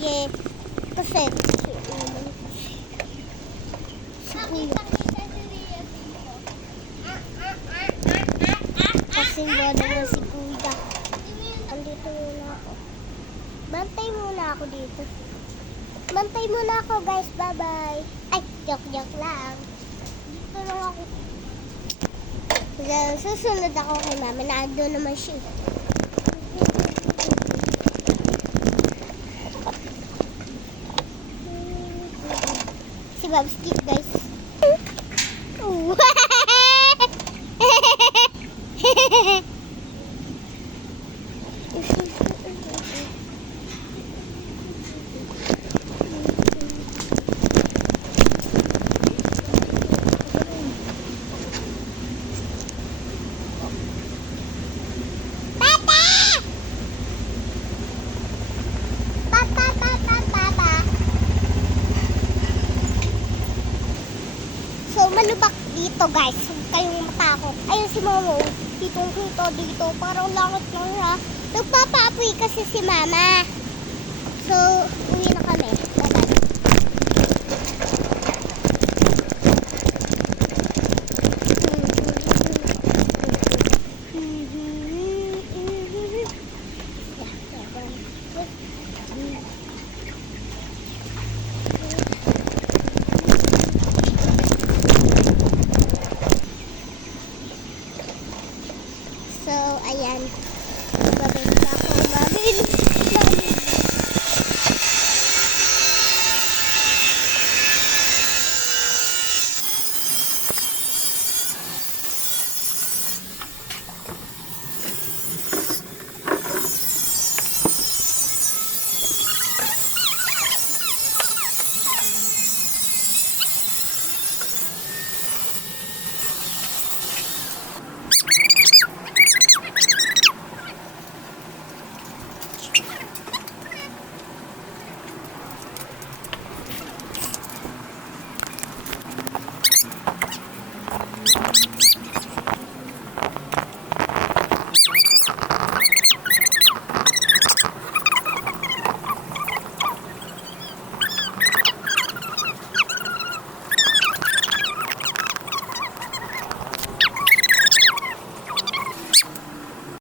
eh. Kasi si Kuya. Kasi wala na si Kuya. Andito muna ako. Bantay muna ako dito. Bantay muna ako guys. Bye-bye. Ay, joke lang. Dito lang ako. Susunod ako kay mama. Naando naman siya. Si Bob's cute guys. So, malubak dito guys. Huwag kayong matakot. Ayun si Momo. Dito, parang langit lang siya. Nagpapaapoy kasi si Mama.